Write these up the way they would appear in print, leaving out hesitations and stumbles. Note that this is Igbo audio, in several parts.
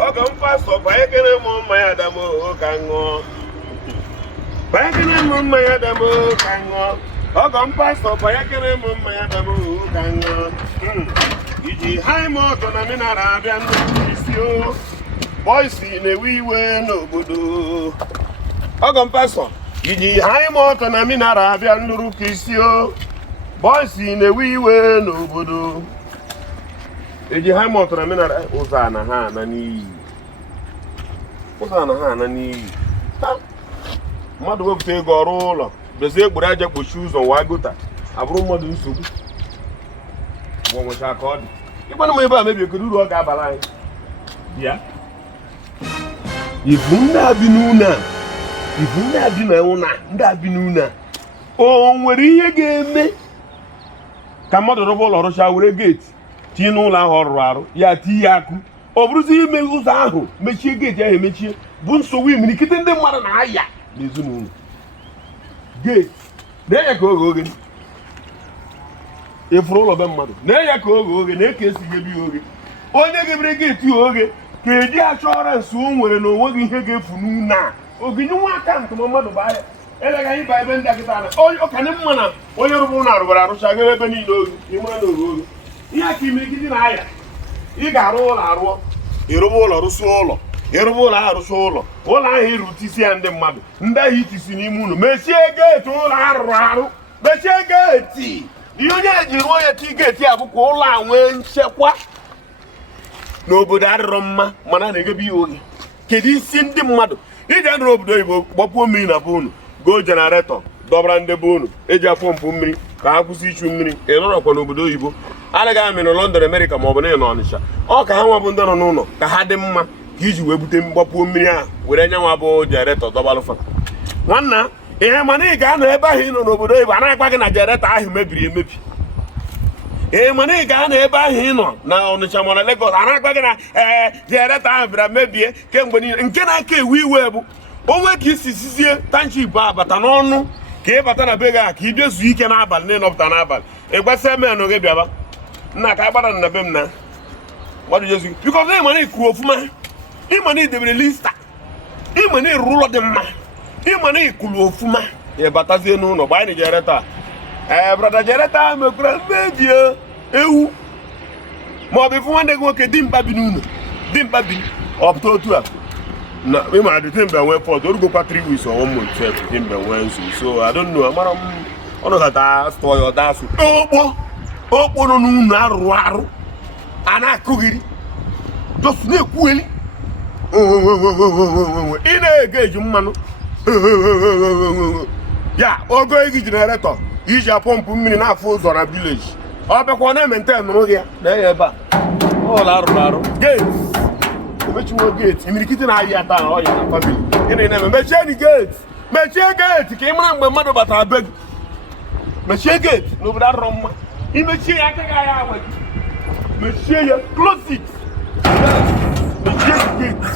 Ọgọ pastọ banyekere m mmanya damo ka ṅụọ. Banyekere m mmanya damo ka ṅụọ. Ọgọ pastọ banyekere m mmanya damo ka ṅụọ. Iji haị m ọtọ na minara abịa ndị isi o. Bọịsị na-ewe iwe n'obodo. Ọgọ pastọ iji haị m ọtọ na minara abịa ndụrụ ka isi o. Bọịsị na-ewe iwe n'obodo. Eji haị m ọtọ na minara ụzọ a na ha ana n'iyi. Ụzọ a na ha ana n'iyi. Mmadụ wepụta ego ọrụ ụlọ bezie egburu aja kpochi ụzọ waa gota abụrụ mmadụ nsogbu. Gbanwecha ka ọ dị. Ịgbanụ m ebe a mebie kedu uru ọ ga-abara anyị. Bịa. Ifu ndị abi n'ụlọ a. Ifu ndị abi na ụlọ a. Ndị abi n'ụlọ a. O nwere ihe ga-eme ka mmadụ rụba ụlọ rụcha were geeti tinye n'ụlọ ahụ ọ rụrụ arụ ya tinye akụ. Ọ bụrụzi ime ụzọ ahụ mechie geeti ahụ emechie bụ nsogbu imirikite ndị mmadụ na-aya n'ezinụlọ. Geeti na-enye ka oge ịfụrụ ụlọ be mmadụ na-enye ka oge na-eke esighị ebi oge onye gebere geeti oge ka eji achọrensị o nwere na onweghị ihe ga-efu n'ụlọ a oginye nwa aka ntụma mmadụ bụ anya eleghị anyị ba ebe ndị akịta na ọkanị mma na onye rụrụ ụlọ arụbara arụchago ebe niile oge ịmara na oge ihe aka imirikiti na aya ị ga-arụ ụlọ arụọ ịrụba ụlọ rụsịa ụlọ ịrụba ụlọ ahụ rụsịa ụlọ ahụ irutisi ya ndị mmadụ ndị ahụ itisi n'ime ụlọ mechie geeti ụlọ arụrụ arụ mechie geeti ihe onye ji rụọ ya ti geeti a bụkwa ụlọ a nwee nchekwa n'obodo adịrọ mma mana na-egebe ihe oge kedu isi ndị mmadụ iji adịrọ obodo oyibo gbapuo mmiri na be unu goo jenaretọ dọbara ndị be unu eji apọmpụ mmiri ka ha kwụsị ichu mmiri ịnọrọkwa n'obodo oyibo anaghị amị na London America ma ọ bụ na ịnọ Ọnịsha ọ ka ha nwa bụ ndị nọ n'ụlọ ka ha dị mma ka iji wee bute mgbapuo mmiri ahụ were nyanwa bụ jenaretọ dọbalụfa nwanna ihe mana ị ga-anọ ebe ahụ ị nọ n'obodo oyibo anaghị gwa gị na jenaretọ ahụ mebiri emebi ee mana ị ga-anọ ebe ahụ ị nọ na Ọnịsha ma na Lagos anaghị gwa gị na jenaretọ ahụ bịara mebie kemgbe niile nke na-aka ewu iwe bụ onwe ka isi sizie tanship abata n'ọnụ ka ị bata na be gị a ka ị bịa zuo ike n'abalị na ịnọpụta n'abalị ịgbasa menụ gị bịaba nna ka agbara na be m na mmadụ jezu bikọ na ịma na ikuru ofụma ịma na idebere lista ịma na ịrụ ụlọ dị mma ịma na ikuru ofụma ịbatazie n'ụlọ gbaa anyị jenaretọ brada jenaretọ ahụ mekwara mmejie ewu ma ọ bụ ịfụ nwanne gị nwoke dimkpa bi n'ụlọ dimkpa bi ọpụta otu a na ịma dị timbe nwee fọdụ orugokwa 3 weeks or 1 month timbe nwee nso so I don't know amara m ọnọgata stọọ ya ọdasụ okpo nọ n'ụlọ arụrụ arụ a na-akụghịrị just na-ekwugheri ị na-ege eji mmanụ ya ogo egi jenaretọ iji apọmpụ mmiri n'afọ ụzọ na vileji ọ bịakwa na-emente nụrụ gị ya na ya ebe a ụlọ arụrụ arụ geeti emechiwo geeti imirikiti na-ahịa taa na ọya na famili ị na-eme mechie geeti ka ị mara mgbe mmadụ batara be gị mechie geeti n'obodo arụrụ mma imechie ya aka gị ahịa agwa gị mechie ya close it mechie geeti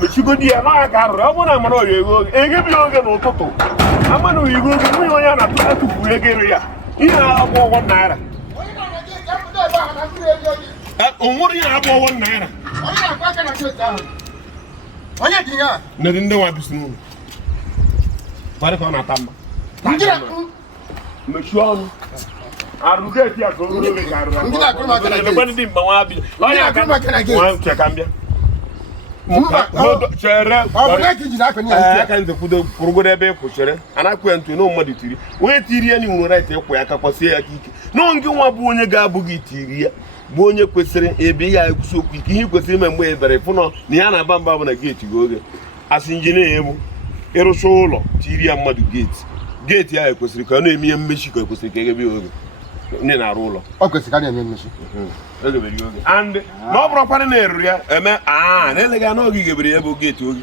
mechigodi ya n'agha ka arụrụ ọ bụrụ na amara ọya ego oge egebi oge n'ụtụtụ amana oyigo oge nwunye onye a na-atụpụrụ ego ere ya ihe na-akwụ ụgwọ naira onwere ihe na-abụ ụgwọ naira onye dị ya ndị nwa bisi n'ụlọ kwarị ka ọ na-ata mma mechie ọnụ arụ geeti ya ka o ruru oge ka arụrụ ndị mgbe nwa abịa onye aka nwa ka mbịa chere aka nzekwudo kwụrụgodo ebe ịkwụ chere anakwụ ya ntụ na mmadụ tiri onye tiri ya n'iwu rait ịkwụ ya ka kwasie ya aka ike na ngị nwa bụ onye ga-abụghị tiri ya bụ onye kwesịrị ebe ị ga-ekwusi okwu ike ihe kwesịrị ime mgbe ebere fụ nọ na ya na-aba mba bụ na geeti gị oge asị injinia ebu ịrụcha ụlọ tiri ya mmadụ geeti ya ekwesịrị ka ọ na-eme ihe mmechi ka ekwesịrị ka egebe oge ndị na-arụ ụlọ ọ kwesịrị ka na-eme mmechi and na ọ bụrụkwarị na-eruru ya eme na-eleghị anọ gị gebere ya bụ geeti oge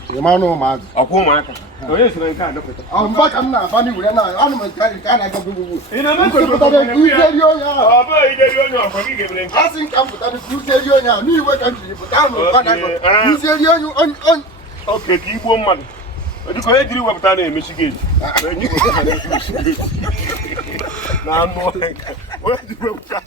ọkwa ụmụaka onye siri nke a dọpụta mba ka m na-aba n'iwere na anụ m nke a na-aga gbugbu onye ọkwa gị gebere nke asị nka m pụtara kụzieri onye ahụ n'iwe ka m jiri pụta ahụ kụzieri onye oke ka igbuo mmadụ dịka onye jiri wepụta na-emechi geeti na anụ onye jiri wepụta